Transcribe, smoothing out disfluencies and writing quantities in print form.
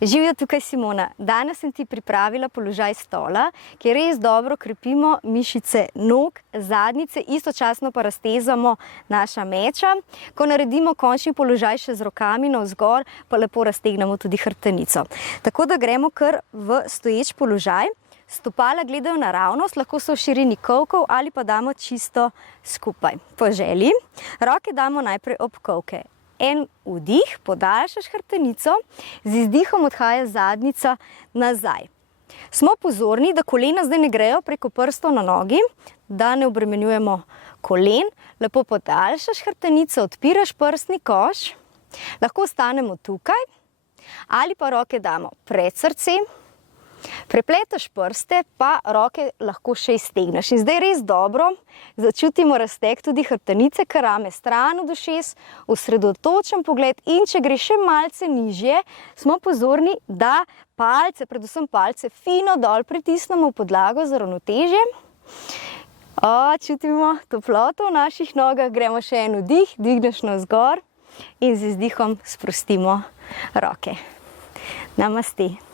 Živjo, tukaj Simona. Danes sem ti pripravila položaj stola, kjer res dobro krepimo mišice nog, zadnjice, istočasno pa raztezamo naša meča. Ko naredimo končni položaj še z rokami navzgor, pa lepo raztegnemo tudi hrbtenico. Tako da gremo kar v stoječ položaj. Stopala gledajo naravnost, lahko so v širini kolkov ali pa damo čisto skupaj. Po želji. Roke damo najprej ob kolke. En vdih, podaljšaš hrbtenico, z izdihom odhaja zadnjica nazaj. Smo pozorni, da kolena zdaj ne grejo preko prstov na nogi, da ne obremenjujemo kolen. Lepo podaljšaš hrbtenico, odpiraš prsni koš. Lahko ostanemo tukaj ali pa roke damo pred srce. Prepletaš prste, pa roke lahko še iztegneš. In zdaj res dobro začutimo razteg tudi hrbtenice, kar rame stran od ušes, osredotočen pogled in če gre še malce nižje, smo pozorni, da palce, predvsem palce, fino dol pritisnemo v podlago za ravnotežje. Čutimo toploto v naših nogah, gremo še en vdih, dvigneš navzgor in z izdihom sprostimo roke. Namaste.